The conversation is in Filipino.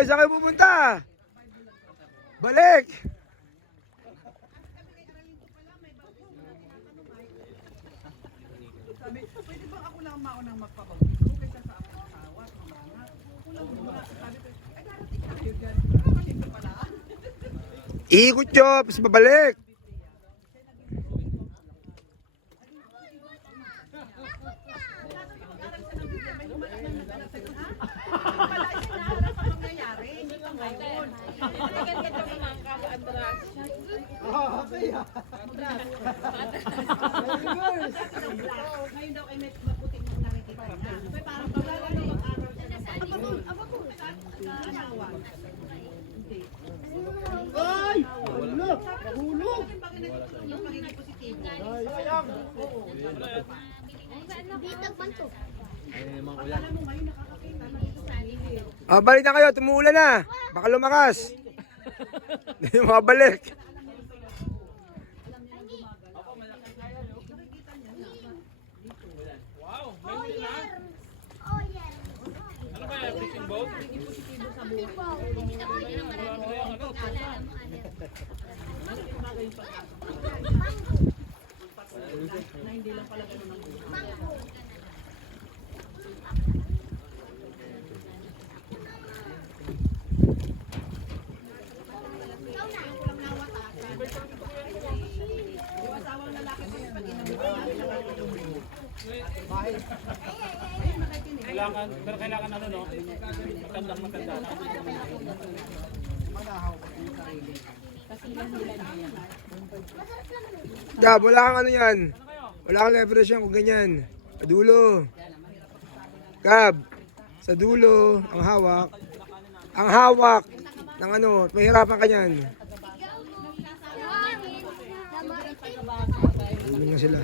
Hoy, saan kayo pupunta? Balik! Sabi, pwede bang ako lang maunang magpapagpito kaysa sa aking asawa at mga anak? Kulang muna. Sabi ko, ay darating tayo dyan. Dito pala. Iikot nyo, tapos babalik. Ngayon daw ay may maputing mong nakikita niya. May parang paglalaro mag-aral ka na sa asawa. Hindi. Ay! Hulog! Hulog! Yung pagiging positibo. Sayang! Bitag man to. Alam mo ngayon nakakakita na dito sa gilid. Balik na kayo, tumuulan na. Baka lumakas. Hindi makabalik. Oh yeah. Oh yeah. Ano ba yan? Fishing boat? Hindi na pwede na marami. Alala mo, alala. Na hindi lang pala ganun ang buhay. Mango. Yung asawang lalaki ko pag inabutan Kailangan, pero kailangan ano no? Matandang matanda na. Gab, wala kang ano yan. Wala kang leverage yan kung ganyan. Sa dulo. Gab, sa dulo, ang hawak. Ang hawak ng ano, mahirapan ka yan. Dulo nga sila.